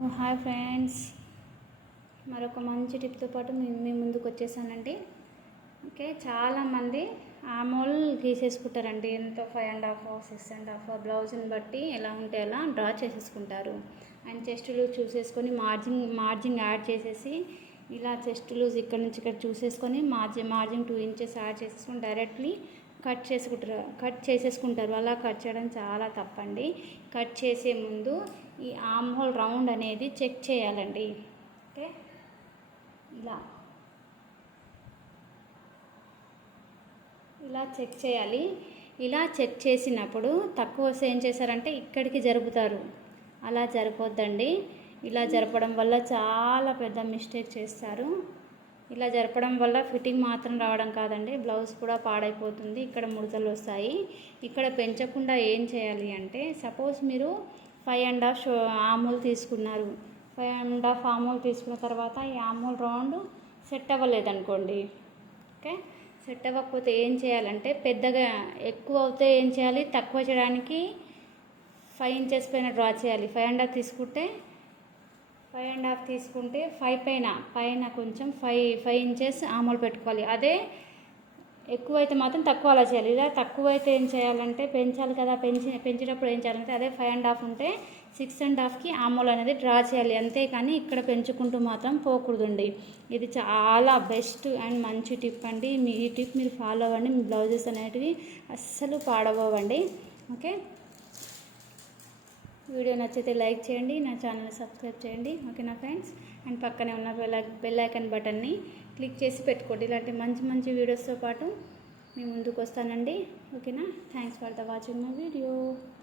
Hi friends. మరొక మంచి టిప్తో పాటు మేము మీ ముందుకు వచ్చేసానండి. ఓకే చాలామంది ఆమోల్ గీసేసుకుంటారండి. ఎంత five and half six and half బ్లౌజ్ని బట్టి ఎలా ఉంటే అలా డ్రా చేసేసుకుంటారు. అండ్ చెస్ట్ లూజ్ చూసేసుకొని మార్జిన్ మార్జిన్ యాడ్ చేసేసి ఇలా చెస్ట్ లూజ్ ఇక్కడ నుంచి ఇక్కడ చూసేసుకొని margin margin two inches add చేసేసుకొని డైరెక్ట్లీ కట్ చేసుకుంటారు కట్ చేసేసుకుంటారు. అలా కట్ చేయడం చాలా తప్పండి. కట్ చేసే ముందు ఈ రౌండ్ అనేది చెక్ చేయాలండి. ఓకే? ఇలా. ఇలా చెక్ చేయాలి. ఇలా చెక్ చేసినప్పుడు తక్కువ వస్తే ఏం చేశారంటే ఇక్కడికి జరుపుతారు. అలా జరపొద్దండి. ఇలా జరపడం వల్ల చాలా పెద్ద మిస్టేక్ చేస్తారు. ఇలా జరపడం వల్ల ఫిట్టింగ్ మాత్రం రావడం కాదండి. బ్లౌజ్ కూడా పాడైపోతుంది. ఇక్కడ ముడతలు వస్తాయి. ఇక్కడ పెంచకుండా ఏం చేయాలి అంటే సపోజ్ మీరు ఫైవ్ అండ్ హాఫ్ షో ఆమూల్ తీసుకున్నారు. ఫైవ్ అండ్ హాఫ్ ఆమూల్ తీసుకున్న తర్వాత ఈ ఆమూల్ రౌండ్ సెట్ అవ్వలేదు అనుకోండి ఓకే? సెట్ అవ్వకపోతే ఏం చేయాలంటే పెద్దగా ఎక్కువ అవుతే ఏం చేయాలి? తక్కువ చేయడానికి ఫైవ్ ఇంచెస్ పైన డ్రా చేయాలి. ఫైవ్ అండ్ హాఫ్ తీసుకుంటే ఫైవ్ అండ్ హాఫ్ తీసుకుంటే ఫైవ్ పైన పైన కొంచెం ఫైవ్ ఫైవ్ ఇంచెస్ ఆమూలు పెట్టుకోవాలి. అదే ఎక్కువ అయితే మాత్రం తక్కువ అలా చేయాలి. ఇలా తక్కువ అయితే ఏం చేయాలంటే పెంచాలి కదా పెంచి పెంచేటప్పుడు ఏం చేయాలంటే అదే ఫైవ్ అండ్ హాఫ్ ఉంటే సిక్స్ అండ్ హాఫ్కి ఆమూల్ అనేది డ్రా చేయాలి. అంతేకాని ఇక్కడ పెంచుకుంటూ మాత్రం పోకూడదండి. ఇది చాలా బెస్ట్ అండ్ మంచి టిప్ అండి. మీ ఈ టిప్ మీరు ఫాలో అవ్వండి. మీ బ్లౌజెస్ అనేటివి అస్సలు పాడబోవండి ఓకే వీడియో నచ్చితే లైక్ చేయండి. నా ఛానల్ సబ్స్క్రైబ్ చేయండి. ఓకేనా ఫ్రెండ్స్ అండ్ పక్కనే ఉన్న బెల్ బెల్ ఐకన్ బటన్ని క్లిక్ చేసి పెట్టుకోండి. ఇలాంటి మంచి మంచి వీడియోస్తో పాటు మీ ముందుకు వస్తానండి. ఓకేనా? Thanks for the watching my video